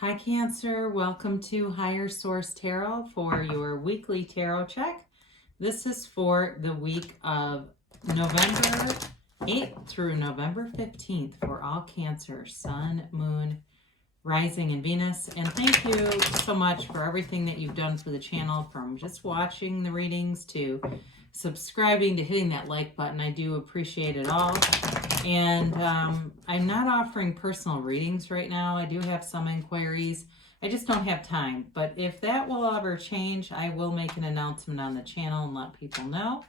Hi Cancer, welcome to Higher Source Tarot for your weekly tarot check. This is for the week of November 8th through November 15th for all Cancer, Sun, Moon, Rising, and Venus. And thank you so much for everything that you've done for the channel, from just watching the readings to subscribing to hitting that like button. I do appreciate it all. And I'm not offering personal readings right now. I do have some inquiries. I just don't have time. But if that will ever change, I will make an announcement on the channel and let people know.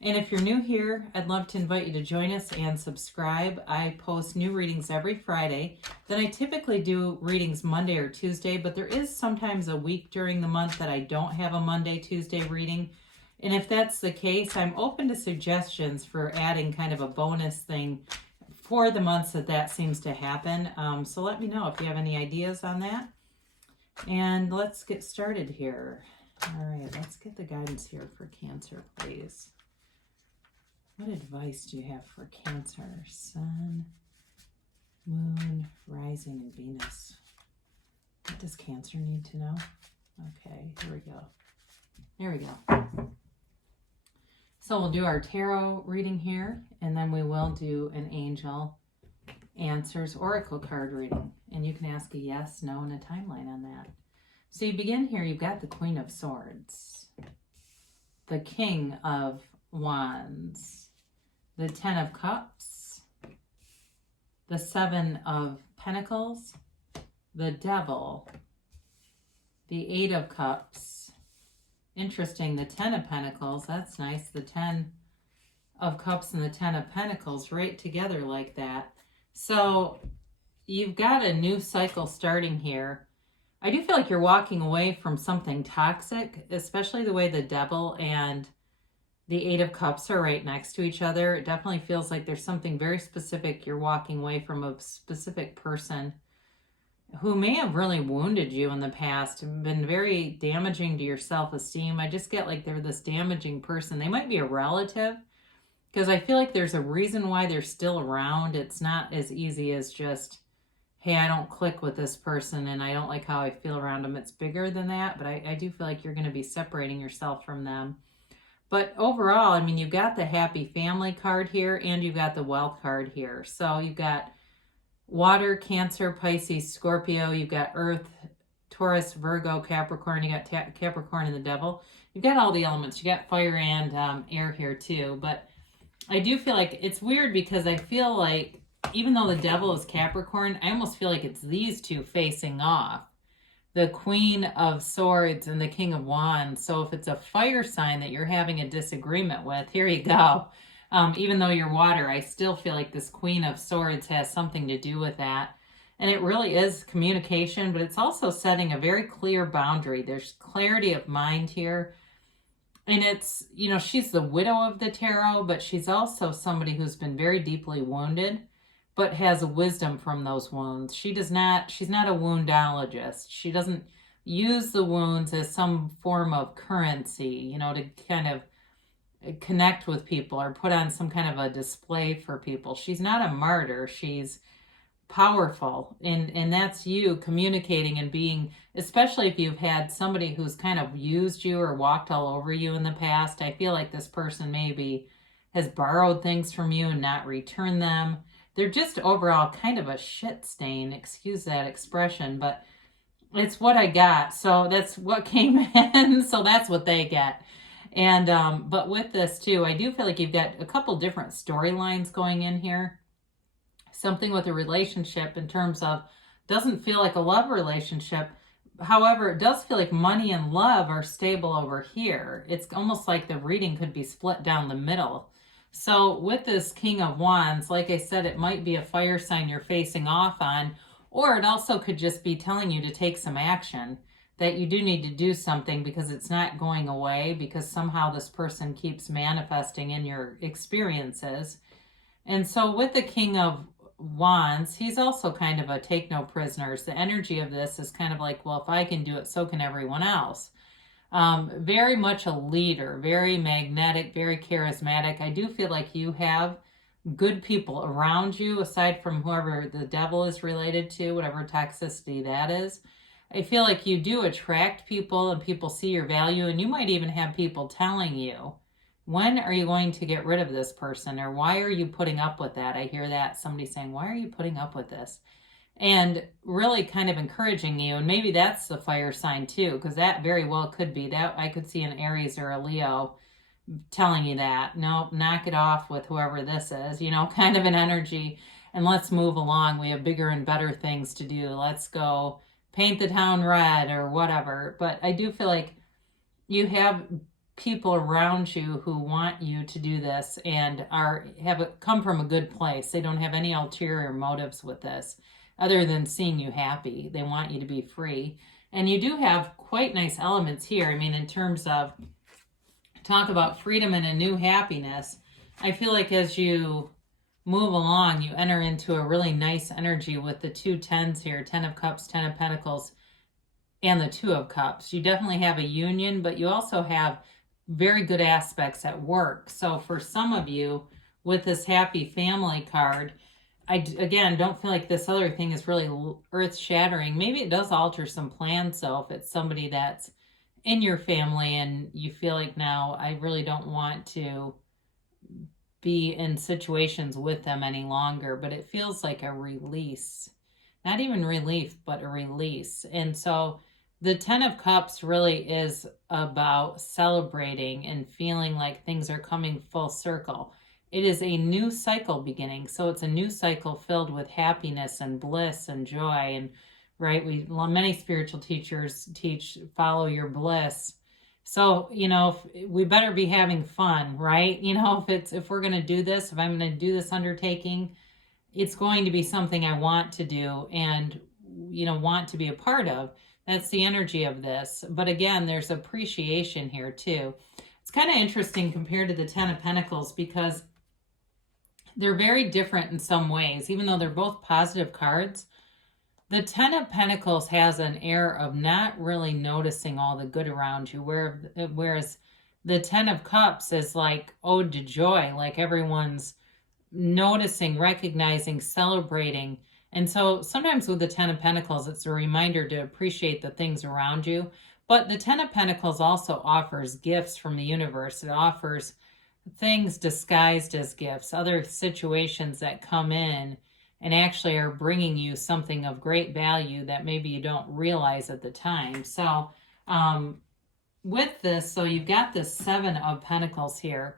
And if you're new here, I'd love to invite you to join us and subscribe. I post new readings every Friday. Then I typically do readings Monday or Tuesday, but there is sometimes a week during the month that I don't have a Monday, Tuesday reading. And if that's the case, I'm open to suggestions for adding kind of a bonus thing for the months that seems to happen. So let me know if you have any ideas on that. And let's get started here. All right, let's get the guidance here for Cancer, please. What advice do you have for Cancer? Sun, Moon, Rising, and Venus. What does Cancer need to know? Okay, here we go. There we go. So we'll do our tarot reading here, and then we will do an angel answers oracle card reading. And you can ask a yes, no, and a timeline on that. So you begin here, you've got the Queen of Swords, the King of Wands, the Ten of Cups, the Seven of Pentacles, the Devil, the Eight of Cups. Interesting, the Ten of Pentacles, that's nice. The Ten of Cups and the Ten of Pentacles right together like that. So you've got a new cycle starting here. I do feel like you're walking away from something toxic, especially the way the Devil and the Eight of Cups are right next to each other. It definitely feels like there's something very specific. You're walking away from a specific person who may have really wounded you in the past and been very damaging to your self-esteem. I just get like they're this damaging person. They might be a relative, because I feel like there's a reason why they're still around. It's not as easy as just, hey, I don't click with this person and I don't like how I feel around them. It's bigger than that, but I do feel like you're going to be separating yourself from them. But overall, I mean, you've got the happy family card here and you've got the wealth card here. So you've got Water, Cancer, Pisces, Scorpio. You've got Earth, Taurus, Virgo, Capricorn. You got Capricorn and the Devil. You've got all the elements. You got fire and air here too. But I do feel like it's weird, because I feel like even though the Devil is Capricorn, I almost feel like it's these two facing off. The Queen of Swords and the King of Wands. So if it's a fire sign that you're having a disagreement with, here you go. Even though you're water, I still feel like this Queen of Swords has something to do with that. And it really is communication, but it's also setting a very clear boundary. There's clarity of mind here. And it's, you know, she's the widow of the tarot, but she's also somebody who's been very deeply wounded, but has wisdom from those wounds. She's not a woundologist. She doesn't use the wounds as some form of currency, you know, to kind of connect with people or put on some kind of a display for people. She's not a martyr. She's powerful. And that's you communicating and being, especially if you've had somebody who's kind of used you or walked all over you in the past. I feel like this person maybe has borrowed things from you and not returned them. They're just overall kind of a shit stain. Excuse that expression, but it's what I got. So that's what came in. So that's what they get. And but with this too, I do feel like you've got a couple different storylines going in here. Something with a relationship in terms of, doesn't feel like a love relationship. However, it does feel like money and love are stable over here. It's almost like the reading could be split down the middle. So with this King of Wands, like I said, it might be a fire sign you're facing off on, or it also could just be telling you to take some action, that you do need to do something because it's not going away, because somehow this person keeps manifesting in your experiences. And so with the King of Wands, he's also kind of a take no prisoners. The energy of this is kind of like, well, if I can do it, so can everyone else. Very much a leader, very magnetic, very charismatic. I do feel like you have good people around you, aside from whoever the devil is related to, whatever toxicity that is. I feel like you do attract people and people see your value, and you might even have people telling you, when are you going to get rid of this person, or why are you putting up with that? I hear that, somebody saying, why are you putting up with this? And really kind of encouraging you. And maybe that's the fire sign too, because that very well could be that. I could see an Aries or a Leo telling you that, nope, knock it off with whoever this is, kind of an energy, and let's move along. We have bigger and better things to do. Let's go paint the town red or whatever. But I do feel like you have people around you who want you to do this and come from a good place. They don't have any ulterior motives with this other than seeing you happy. They want you to be free. And you do have quite nice elements here. I mean, in terms of talk about freedom and a new happiness, I feel like as you move along, you enter into a really nice energy with the 2 10s here, 10 of Cups, 10 of Pentacles, and the 2 of Cups. You definitely have a union, but you also have very good aspects at work. So for some of you, with this happy family card, I, again, don't feel like this other thing is really earth-shattering. Maybe it does alter some plans, though, if it's somebody that's in your family and you feel like, now I really don't want to be in situations with them any longer. But it feels like a release. Not even relief, but a release. And so the 10 of Cups really is about celebrating and feeling like things are coming full circle. It is a new cycle beginning. So it's a new cycle filled with happiness and bliss and joy. And right, many spiritual teachers teach follow your bliss. So, we better be having fun, right? If we're going to do this, if I'm going to do this undertaking, it's going to be something I want to do and, want to be a part of. That's the energy of this. But again, there's appreciation here too. It's kind of interesting compared to the 10 of Pentacles because they're very different in some ways. Even though they're both positive cards, the 10 of Pentacles has an air of not really noticing all the good around you, whereas the 10 of Cups is like ode to joy, like everyone's noticing, recognizing, celebrating. And so sometimes with the 10 of Pentacles, it's a reminder to appreciate the things around you. But the 10 of Pentacles also offers gifts from the universe. It offers things disguised as gifts, other situations that come in and actually are bringing you something of great value that maybe you don't realize at the time. So with this, so you've got this 7 of Pentacles here.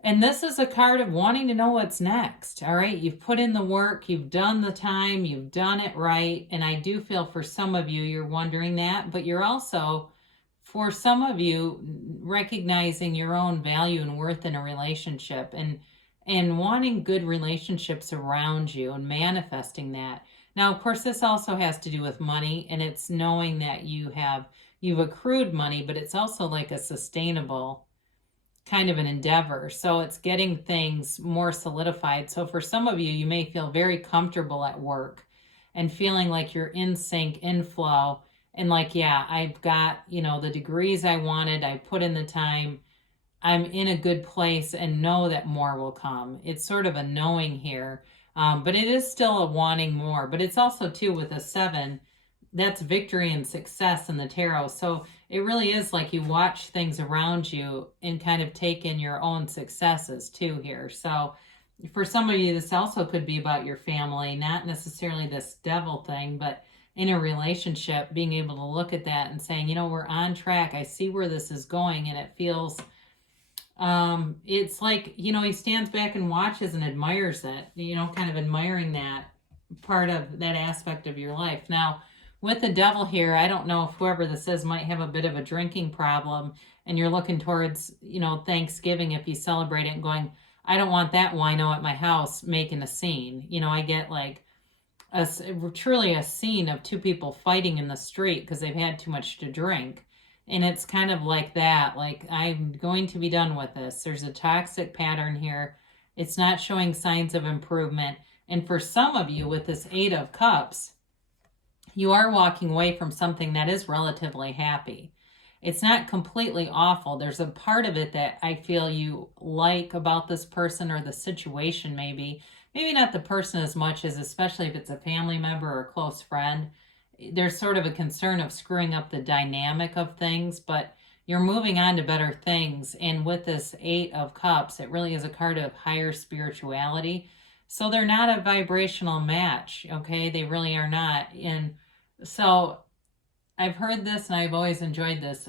And this is a card of wanting to know what's next, all right? You've put in the work, you've done the time, you've done it right. And I do feel for some of you, you're wondering that, but you're also, for some of you, recognizing your own value and worth in a relationship and wanting good relationships around you and manifesting that. Now, of course, this also has to do with money, and it's knowing that you've accrued money, but it's also like a sustainable kind of an endeavor. So it's getting things more solidified. So for some of you, you may feel very comfortable at work and feeling like you're in sync, in flow, and like, yeah, I've got, the degrees I wanted, I put in the time, I'm in a good place and know that more will come. It's sort of a knowing here, but it is still a wanting more. But it's also, too, with a 7, that's victory and success in the tarot. So it really is like you watch things around you and kind of take in your own successes, too, here. So for some of you, this also could be about your family, not necessarily this devil thing, but in a relationship, being able to look at that and saying, we're on track. I see where this is going, and it feels... it's like, he stands back and watches and admires it, kind of admiring that part of that aspect of your life. Now, with the devil here, I don't know if whoever this is might have a bit of a drinking problem, and you're looking towards, Thanksgiving, if you celebrate it, and going, I don't want that wino at my house making a scene. I get like truly a scene of 2 people fighting in the street because they've had too much to drink. And it's kind of like that, like, I'm going to be done with this. There's a toxic pattern here. It's not showing signs of improvement. And for some of you, with this 8 of Cups, you are walking away from something that is relatively happy. it's not completely awful. There's a part of it that I feel you like about this person or the situation, maybe. Maybe not the person as much as, especially if it's a family member or a close friend. There's sort of a concern of screwing up the dynamic of things, but you're moving on to better things. And with this Eight of Cups, it really is a card of higher spirituality. So they're not a vibrational match, okay? They really are not. And so I've heard this and I've always enjoyed this.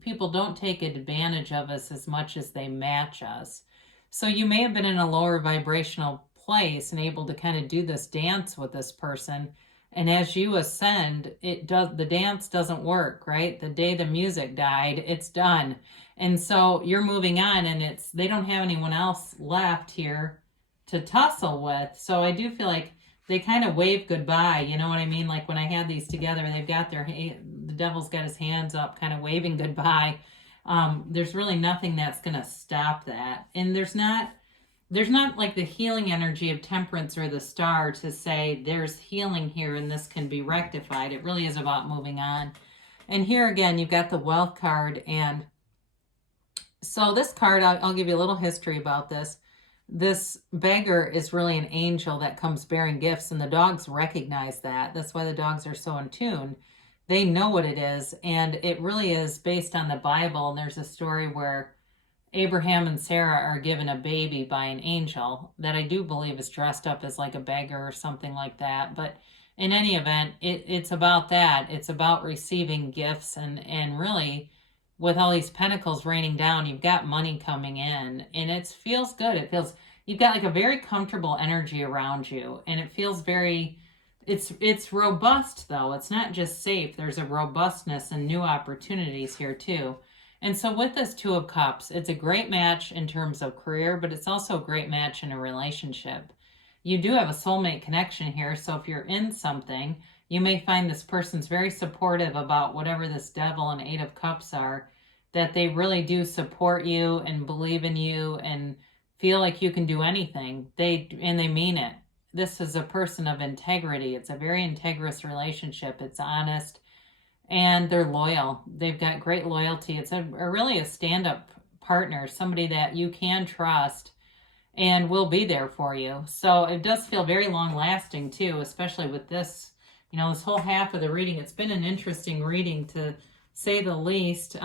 People don't take advantage of us as much as they match us. So you may have been in a lower vibrational place and able to kind of do this dance with this person. And as you ascend, the dance doesn't work, right? The day the music died, it's done. And so you're moving on, and they don't have anyone else left here to tussle with. So I do feel like they kind of wave goodbye, you know what I mean? Like when I had these together, they've got the devil's got his hands up, kind of waving goodbye. There's really nothing that's going to stop that. And there's not like the healing energy of Temperance or the Star to say there's healing here and this can be rectified. It really is about moving on. And here again, you've got the Wealth card. And so this card, I'll give you a little history about this. This beggar is really an angel that comes bearing gifts, and the dogs recognize that. That's why the dogs are so in tune. They know what it is, and it really is based on the Bible. And there's a story where Abraham and Sarah are given a baby by an angel that I do believe is dressed up as like a beggar or something like that. But in any event, it's about that. It's about receiving gifts, and really, with all these pentacles raining down, you've got money coming in, and it feels good. It feels, you've got like a very comfortable energy around you, and it feels very, it's robust though. It's not just safe. There's a robustness and new opportunities here too. And so with this Two of Cups, it's a great match in terms of career, but it's also a great match in a relationship. You do have a soulmate connection here, so if you're in something, you may find this person's very supportive about whatever this Devil and Eight of Cups are, that they really do support you and believe in you and feel like you can do anything. They mean it. This is a person of integrity. It's a very integrous relationship. It's honest, and they're loyal. They've got great loyalty. It's really a stand-up partner, somebody that you can trust and will be there for you. So it does feel very long-lasting too, especially with this, this whole half of the reading. It's been an interesting reading to say the least.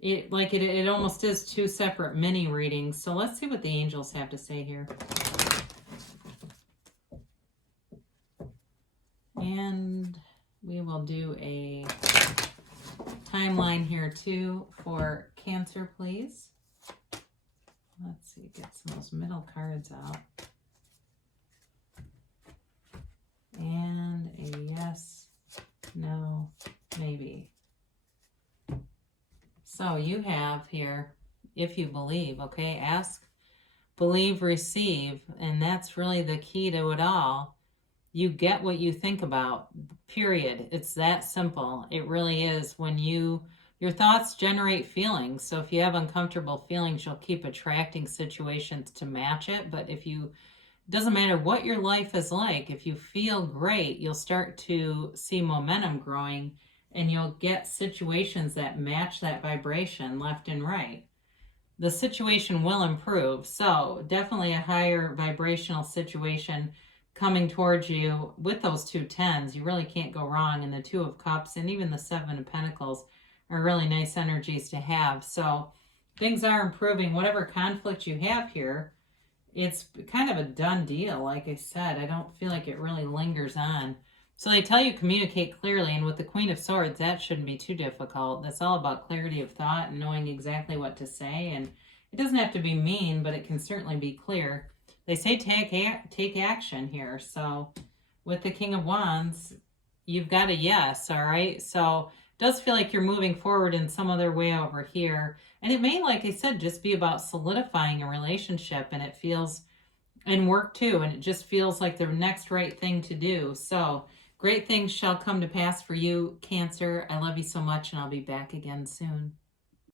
It almost is two separate mini readings. So let's see what the angels have to say here. And we will do a timeline here too for Cancer, please. Let's see, get some of those middle cards out. And a yes, no, maybe. So you have here, if you believe, okay, ask, believe, receive, and that's really the key to it all. You get what you think about, period. It's that simple. It really is. When your thoughts generate feelings. So if you have uncomfortable feelings, you'll keep attracting situations to match it. But it doesn't matter what your life is like, if you feel great, you'll start to see momentum growing, and you'll get situations that match that vibration left and right. The situation will improve. So definitely a higher vibrational situation coming towards you with those two tens. You really can't go wrong. And the Two of Cups and even the Seven of Pentacles are really nice energies to have. So things are improving. Whatever conflict you have here, it's kind of a done deal. Like I said, I don't feel like it really lingers on. So they tell you communicate clearly, and with the Queen of Swords, that shouldn't be too difficult. That's all about clarity of thought and knowing exactly what to say. And it doesn't have to be mean, but it can certainly be clear. They say take action here. So with the King of Wands, you've got a yes, all right? So it does feel like you're moving forward in some other way over here. And it may, like I said, just be about solidifying a relationship, and it feels, and work too, and it just feels like the next right thing to do. So great things shall come to pass for you, Cancer. I love you so much, and I'll be back again soon.